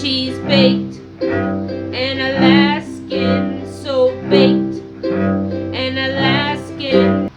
she's baked. An Alaskan, so baked. An Alaskan.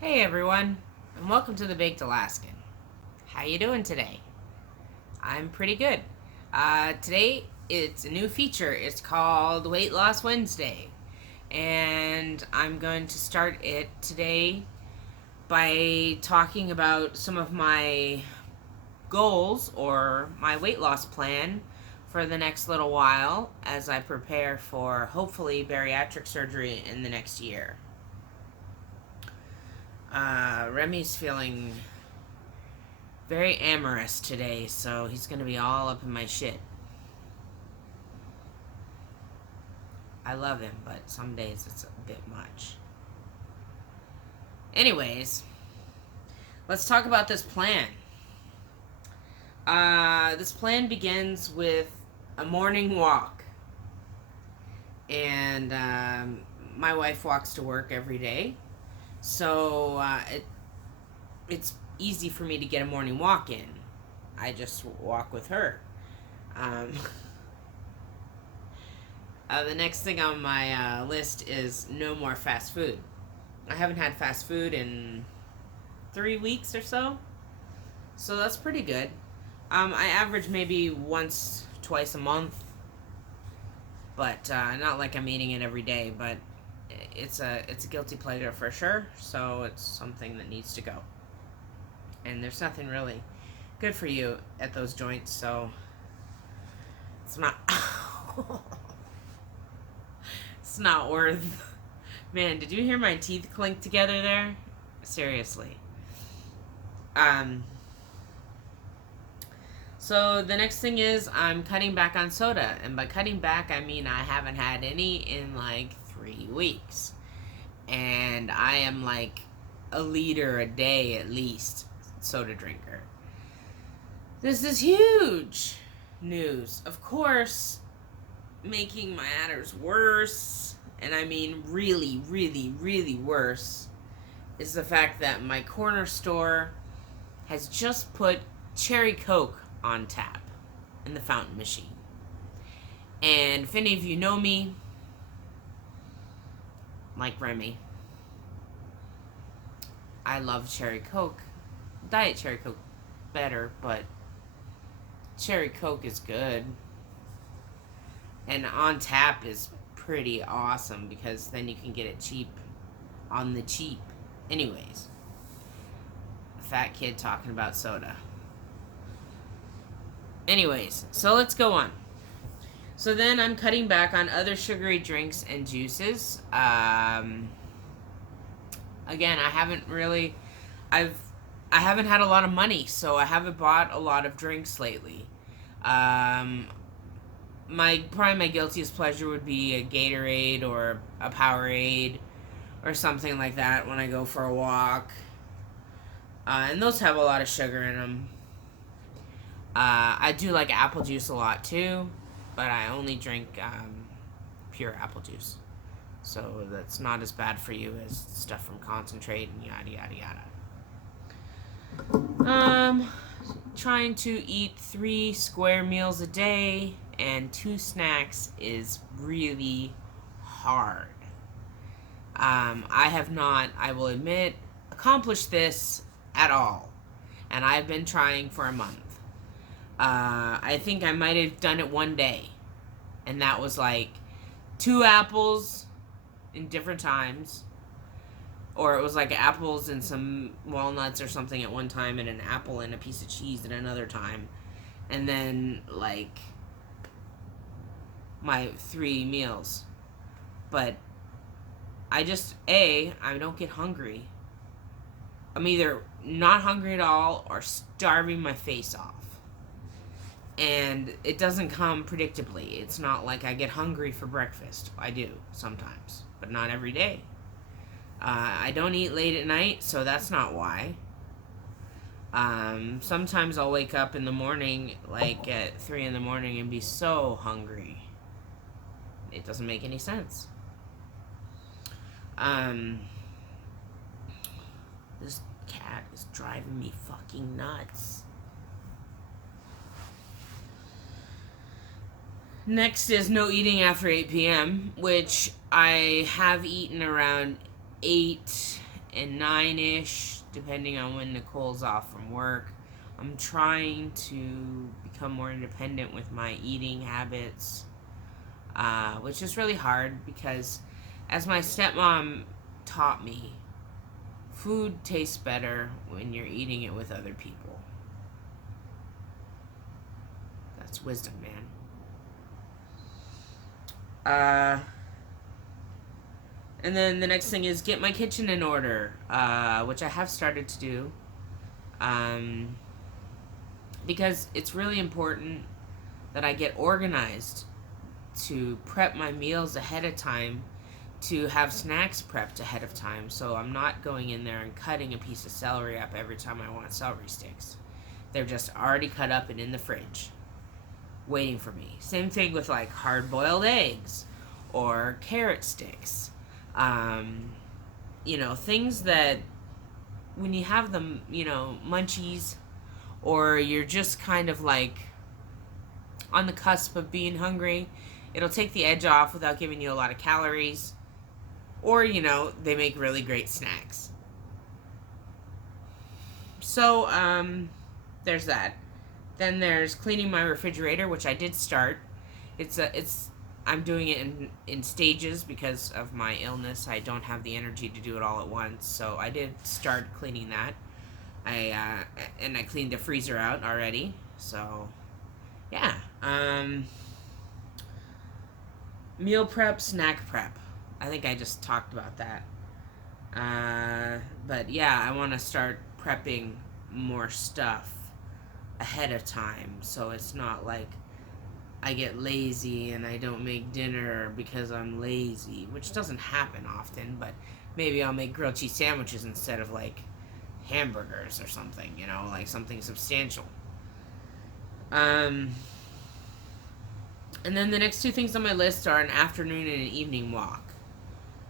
Hey everyone, and welcome to the Baked Alaskan. How you doing today? I'm pretty good. Today it's a new feature. It's called Weight Loss Wednesday, and I'm going to start it today by talking about some of my goals or my weight loss plan for the next little while as I prepare for hopefully bariatric surgery in the next year. Remy's feeling very amorous today, so he's going to be all up in my shit. I love him, but some days it's a bit much. Anyways, let's talk about this plan. This plan begins with a morning walk. And my wife walks to work every day. So it's easy for me to get a morning walk in. I just walk with her. The next thing on my list is no more fast food. I haven't had fast food in 3 weeks or so. So that's pretty good. I average maybe once, twice a month. But not like I'm eating it every day, but it's a guilty pleasure for sure, so it's something that needs to go. And there's nothing really good for you at those joints, so it's not it's not worth. Man, did you hear my teeth clink together there? Seriously. So the next thing is I'm cutting back on soda. And by cutting back, I mean I haven't had any in like 3 weeks. And I am like a liter a day at least soda drinker. This is huge news. Of course, making matters worse, and I mean really, really, really worse, is the fact that my corner store has just put cherry Coke on tap in the fountain machine. And if any of you know me, like Remy, I love cherry Coke. Diet cherry Coke better, but cherry Coke is good. And on tap is pretty awesome because then you can get it cheap on the cheap. Anyways, fat kid talking about soda. Anyways, so let's go on. So then I'm cutting back on other sugary drinks and juices. Again, I haven't had a lot of money, so I haven't bought a lot of drinks lately. Probably my guiltiest pleasure would be a Gatorade or a Powerade or something like that when I go for a walk. And those have a lot of sugar in them. I do like apple juice a lot too, but I only drink pure apple juice. So that's not as bad for you as stuff from concentrate and yada yada yada. Trying to eat 3 square meals a day and 2 snacks is really hard. I have not, I will admit, accomplished this at all. And I've been trying for a month. I think I might have done it one day. And that was like 2 apples in different times. Or it was like apples and some walnuts or something at one time, and an apple and a piece of cheese at another time. And then like my 3 meals. But I don't get hungry. I'm either not hungry at all or starving my face off. And it doesn't come predictably. It's not like I get hungry for breakfast. I do sometimes, but not every day. I don't eat late at night, so that's not why. Sometimes I'll wake up in the morning, like at 3 in the morning, and be so hungry. It doesn't make any sense. This cat is driving me fucking nuts. Next is no eating after 8 p.m., which I have eaten around 8 and 9-ish, depending on when Nicole's off from work. I'm trying to become more independent with my eating habits, which is really hard because, as my stepmom taught me, food tastes better when you're eating it with other people. That's wisdom, man. And then the next thing is get my kitchen in order, which I have started to do. Because it's really important that I get organized to prep my meals ahead of time, to have snacks prepped ahead of time, so I'm not going in there and cutting a piece of celery up every time I want celery sticks. They're just already cut up and in the fridge, waiting for me. Same thing with like hard-boiled eggs or carrot sticks. Things that when you have them, munchies, or you're just kind of like on the cusp of being hungry, it'll take the edge off without giving you a lot of calories. Or, they make really great snacks. So, there's that. Then there's cleaning my refrigerator, which I did start. I'm doing it in stages because of my illness. I don't have the energy to do it all at once. So I did start cleaning that. I cleaned the freezer out already. So, yeah. Meal prep, snack prep. I think I just talked about that. But yeah, I want to start prepping more stuff ahead of time, so it's not like I get lazy and I don't make dinner because I'm lazy, which doesn't happen often, but maybe I'll make grilled cheese sandwiches instead of like hamburgers or something, like something substantial. And then the next two things on my list are an afternoon and an evening walk.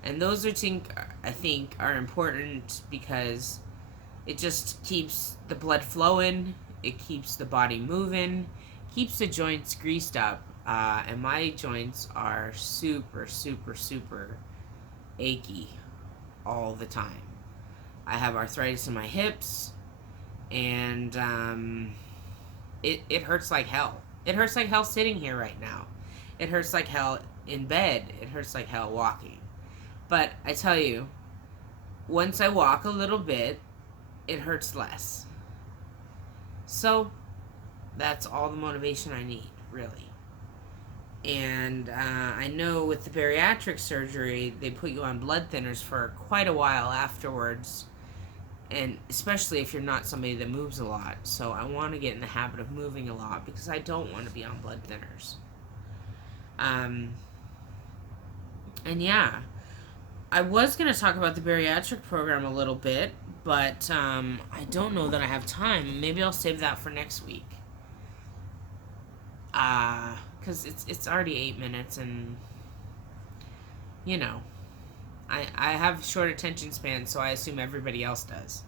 And those I think are important because it just keeps the blood flowing, it keeps the body moving, keeps the joints greased up, and my joints are super, super, super achy all the time. I have arthritis in my hips, and it hurts like hell. It hurts like hell sitting here right now. It hurts like hell in bed. It hurts like hell walking. But I tell you, once I walk a little bit, it hurts less. So that's all the motivation I need, really. And I know with the bariatric surgery, they put you on blood thinners for quite a while afterwards. And especially if you're not somebody that moves a lot. So I want to get in the habit of moving a lot because I don't want to be on blood thinners. And yeah, I was going to talk about the bariatric program a little bit, but I don't know that I have time. Maybe I'll save that for next week. Because it's already 8 minutes, and, I have short attention span, so I assume everybody else does.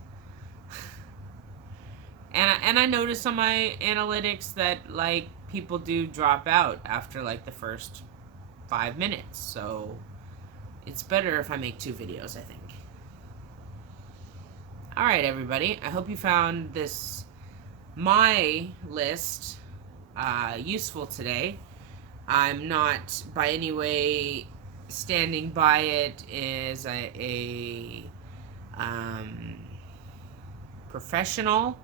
And I notice on my analytics that, like, people do drop out after, like, the first 5 minutes, so it's better if I make 2 videos, I think. Alright, everybody. I hope you found my list, useful today. I'm not by any way standing by it as a professional,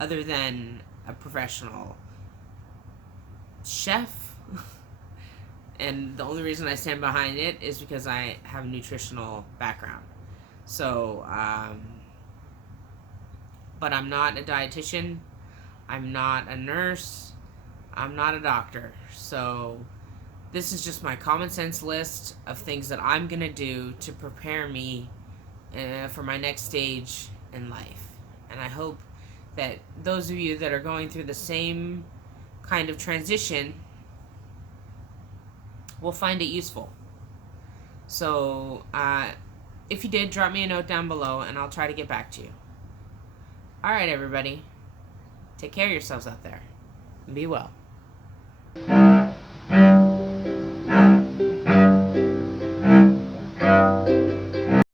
other than a professional chef. And the only reason I stand behind it is because I have a nutritional background. So, but I'm not a dietitian, I'm not a nurse, I'm not a doctor. So this is just my common sense list of things that I'm going to do to prepare me for my next stage in life. And I hope that those of you that are going through the same kind of transition will find it useful. So if you did, drop me a note down below and I'll try to get back to you. Alright, everybody. Take care of yourselves out there. And be well.